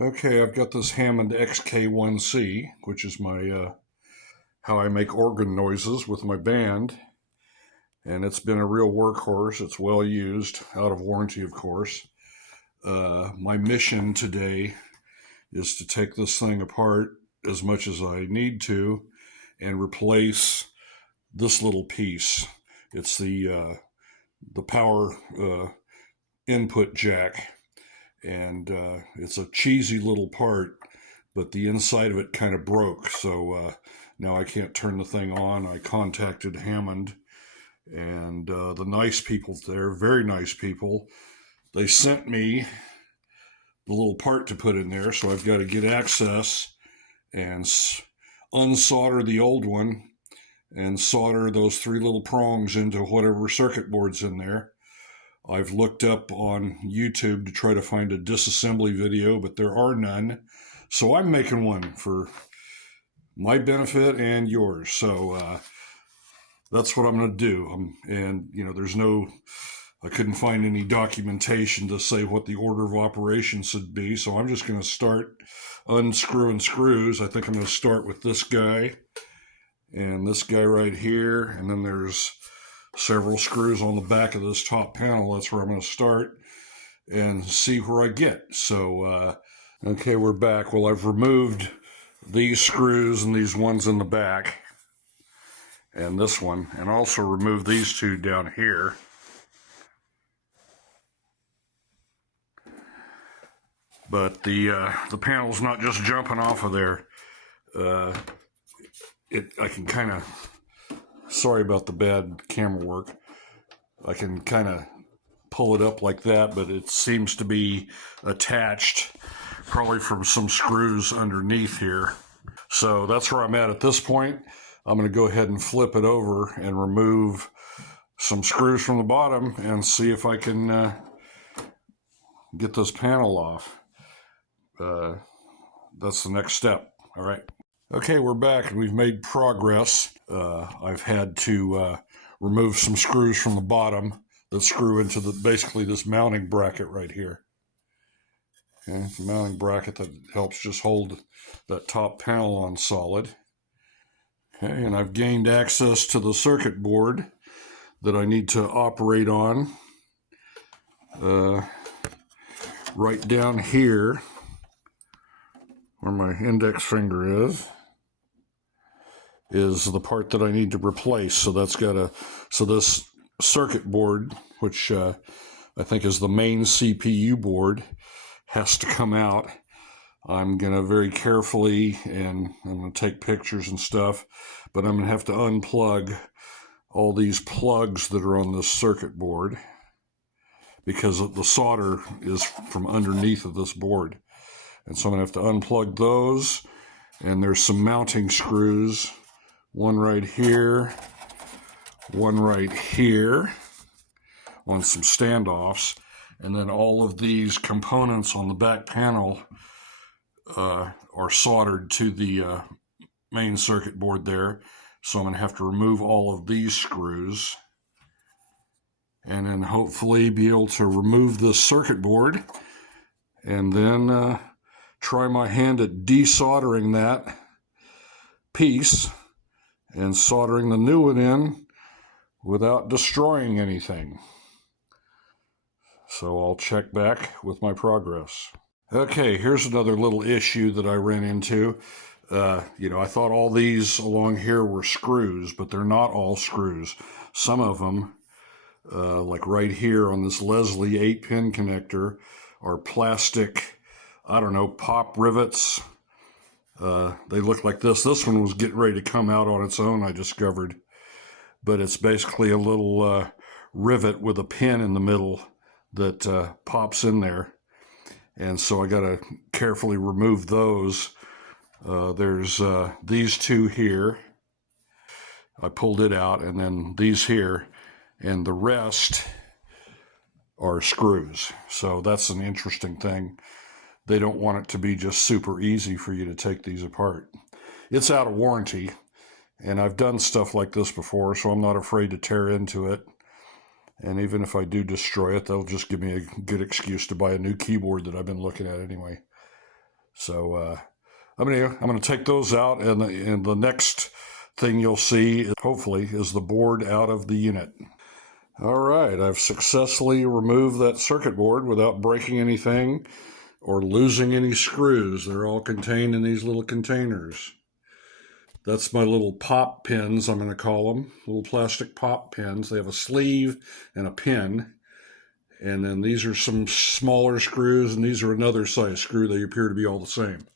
Okay, I've got this Hammond XK1-c, which is my how I make organ noises with my band, and it's been a real workhorse. It's well used, out of warranty, of course. My mission today is to take this thing apart as much as I need to and replace this little piece. It's the power input jack, and it's a cheesy little part, but the inside of it kind of broke, so now I can't turn the thing on. I contacted Hammond, and the nice people there, very nice people, they sent me the little part to put in there, so I've got to get access and unsolder the old one and solder those three little prongs into whatever circuit board's in there. I've looked up on YouTube to try to find a disassembly video, but there are none. So I'm making one for my benefit and yours. So that's what I'm going to do. I couldn't find any documentation to say what the order of operations should be. So I'm just going to start unscrewing screws. I think I'm going to start with this guy and this guy right here. And then there's several screws on the back of this top panel. That's where I'm going to start and see where I get. So, okay, we're back. Well, I've removed these screws and these ones in the back and this one, and also removed these two down here. But the panel's not just jumping off of there. I can kind of, sorry about the bad camera work, I can kind of pull it up like that, but it seems to be attached probably from some screws underneath here. So that's where I'm at this point. I'm going to go ahead and flip it over and remove some screws from the bottom and see if I can get this panel off. That's the next step. All right. Okay, we're back and we've made progress. I've had to remove some screws from the bottom that screw into basically this mounting bracket right here. Okay, it's a mounting bracket that helps just hold that top panel on solid. Okay, and I've gained access to the circuit board that I need to operate on. Right down here, where my index finger is the part that I need to replace. So this circuit board, which I think is the main CPU board, has to come out. I'm going to very carefully, and I'm going to take pictures and stuff, but I'm going to have to unplug all these plugs that are on this circuit board because the solder is from underneath of this board. And so I'm going to have to unplug those, and there's some mounting screws, one right here, one right here, on some standoffs, and then all of these components on the back panel are soldered to the main circuit board there. So I'm going to have to remove all of these screws and then hopefully be able to remove this circuit board and then try my hand at desoldering that piece and soldering the new one in without destroying anything. So I'll check back with my progress. Okay, here's another little issue that I ran into. I thought all these along here were screws, but they're not all screws. Some of them, like right here on this Leslie 8-pin connector, are plastic, I don't know, pop rivets. They look like this. This one was getting ready to come out on its own, I discovered. But it's basically a little rivet with a pin in the middle that pops in there. And so I got to carefully remove those. There's these two here. I pulled it out, and then these here. And the rest are screws. So that's an interesting thing. They don't want it to be just super easy for you to take these apart. It's out of warranty, and I've done stuff like this before, so I'm not afraid to tear into it. And even if I do destroy it, that'll just give me a good excuse to buy a new keyboard that I've been looking at anyway. So I'm gonna take those out, and the next thing you'll see, hopefully, is the board out of the unit. All right, I've successfully removed that circuit board without breaking anything or losing any screws. They're all contained in these little containers. That's my little pop pins, I'm going to call them. Little plastic pop pins. They have a sleeve and a pin. And then these are some smaller screws, and these are another size screw. They appear to be all the same.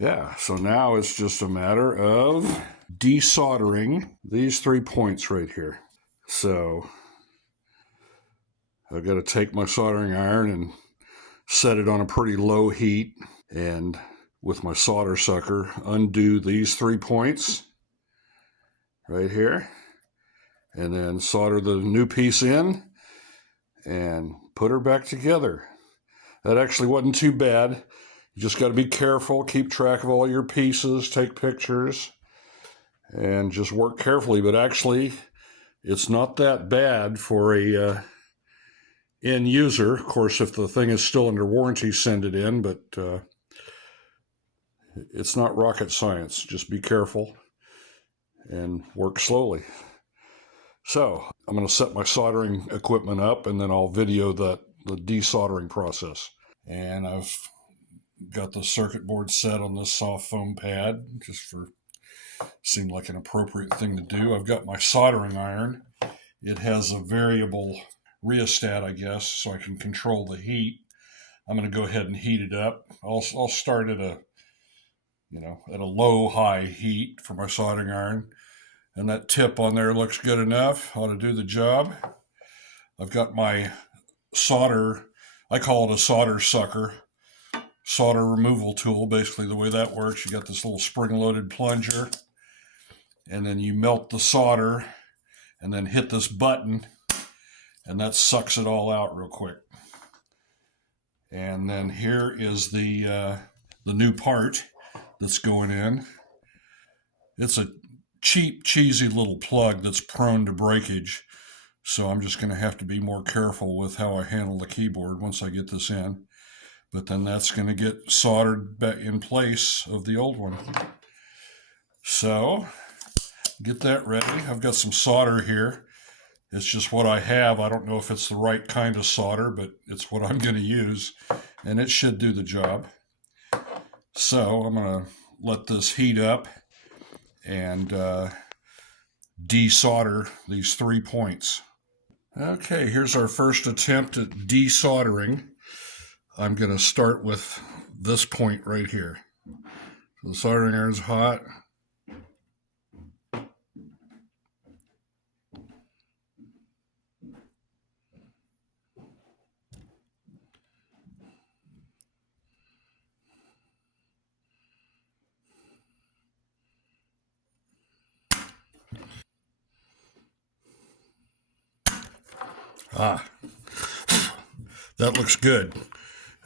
Yeah, so now it's just a matter of desoldering these 3 points right here. So I've got to take my soldering iron and set it on a pretty low heat, and with my solder sucker undo these 3 points right here, and then solder the new piece in and put her back together. That actually wasn't too bad. You just got to be careful, keep track of all your pieces, take pictures, and just work carefully. But actually, it's not that bad for a end user. Of course, if the thing is still under warranty, send it in, but it's not rocket science. Just be careful and work slowly. So I'm going to set my soldering equipment up, and then I'll video the desoldering process. And I've got the circuit board set on this soft foam pad, just for seemed like an appropriate thing to do. I've got my soldering iron. It has a variable rheostat, I guess, so I can control the heat. I'm going to go ahead and heat it up. I'll start at a low-high heat for my soldering iron. And that tip on there looks good enough. Ought to do the job. I've got my solder, I call it a solder sucker, solder removal tool. Basically the way that works, you got this little spring-loaded plunger, and then you melt the solder and then hit this button, and that sucks it all out real quick. And then here is the new part that's going in. It's a cheap, cheesy little plug that's prone to breakage. So I'm just going to have to be more careful with how I handle the keyboard once I get this in. But then that's going to get soldered back in place of the old one. So get that ready. I've got some solder here. It's just what I have. I don't know if it's the right kind of solder, but it's what I'm going to use, and it should do the job. So I'm going to let this heat up and desolder these 3 points. Okay, here's our first attempt at desoldering. I'm going to start with this point right here. So the soldering iron's hot. That looks good.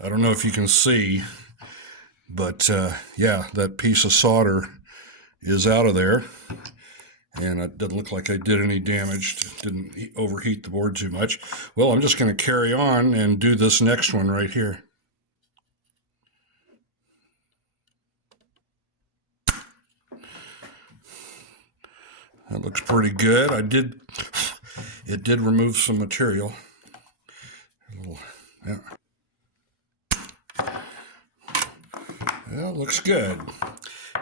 I don't know if you can see, but yeah, that piece of solder is out of there, and it doesn't look like I did any damage. Didn't overheat the board too much. Well, I'm just going to carry on and do this next one right here. That looks pretty good. It did remove some material. Yeah. Well, it looks good.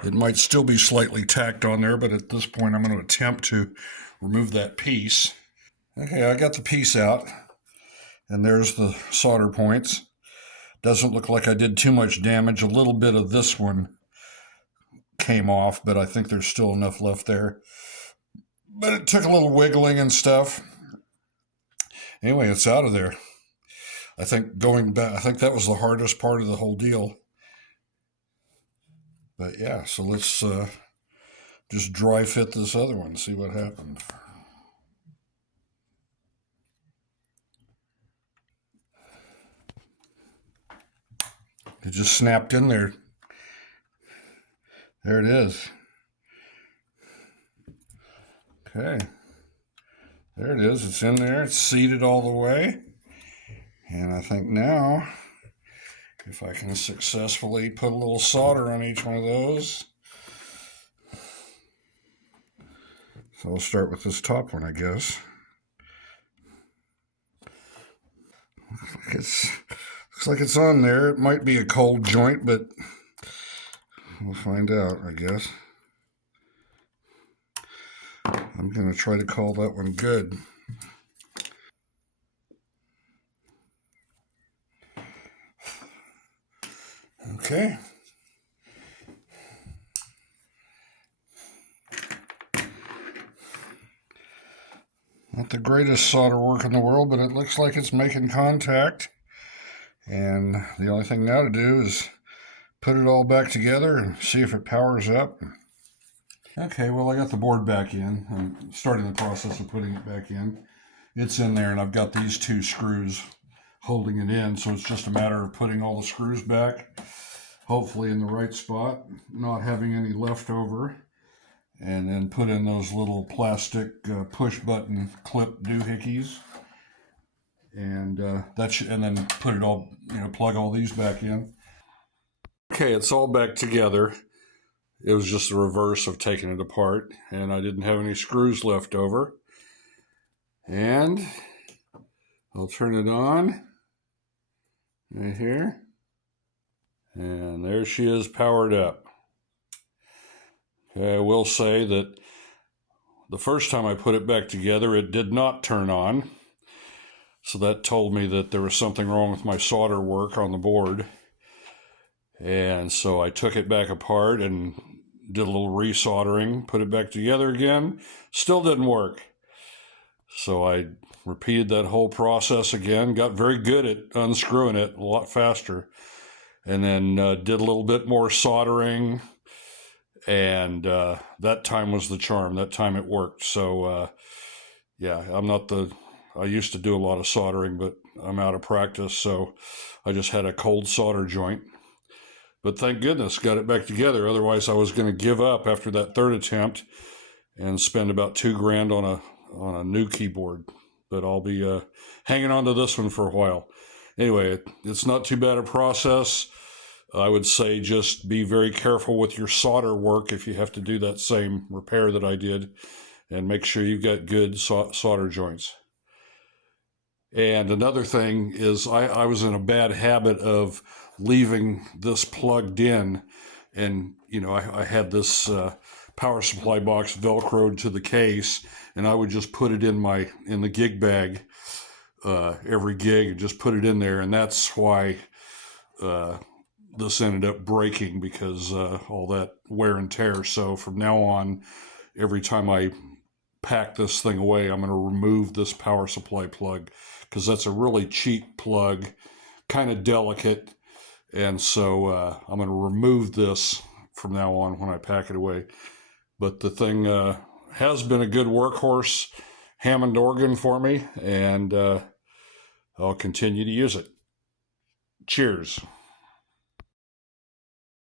It might still be slightly tacked on there, but at this point I'm going to attempt to remove that piece. Okay, I got the piece out, and there's the solder points. Doesn't look like I did too much damage. A little bit of this one came off, but I think there's still enough left there. But it took a little wiggling and stuff. Anyway, it's out of there. I think going back, I think that was the hardest part of the whole deal. But yeah, so let's just dry fit this other one, see what happens. It just snapped in there. There it is. Okay. There it is. It's in there. It's seated all the way. And I think now If I can successfully put a little solder on each one of those. So I'll start with this top one, I guess. Looks like it's on there. It might be a cold joint, but we'll find out, I guess. I'm going to try to call that one good. Okay. Not the greatest solder work in the world, but it looks like it's making contact. And the only thing now to do is put it all back together and see if it powers up. Okay, well, I got the board back in. I'm starting the process of putting it back in. It's in there, and I've got these two screws holding it in, so it's just a matter of putting all the screws back, hopefully in the right spot, not having any left over, and then put in those little plastic push button clip doohickeys, and and then put it all, plug all these back in. Okay, it's all back together. It was just the reverse of taking it apart, and I didn't have any screws left over. And I'll turn it on right here. And there she is, powered up. Okay, I will say that the first time I put it back together, it did not turn on. So that told me that there was something wrong with my solder work on the board. And so I took it back apart and did a little resoldering, put it back together again. Still didn't work. So I repeated that whole process again, got very good at unscrewing it a lot faster, and then did a little bit more soldering, and that time was the charm. That time it worked. So yeah, I used to do a lot of soldering, but I'm out of practice, so I just had a cold solder joint. But thank goodness, got it back together. Otherwise, I was going to give up after that third attempt and spend about $2,000 on a new keyboard. But I'll be hanging on to this one for a while. Anyway, it's not too bad a process. I would say just be very careful with your solder work if you have to do that same repair that I did, and make sure you've got good solder joints. And another thing is I was in a bad habit of leaving this plugged in, and I had this power supply box velcroed to the case, and I would just put it in the gig bag every gig, and just put it in there, and that's why this ended up breaking, because all that wear and tear. So from now on, every time I pack this thing away, I'm going to remove this power supply plug, because that's a really cheap plug, kind of delicate, and so I'm going to remove this from now on when I pack it away. But the thing has been a good workhorse Hammond organ for me, and I'll continue to use it. Cheers.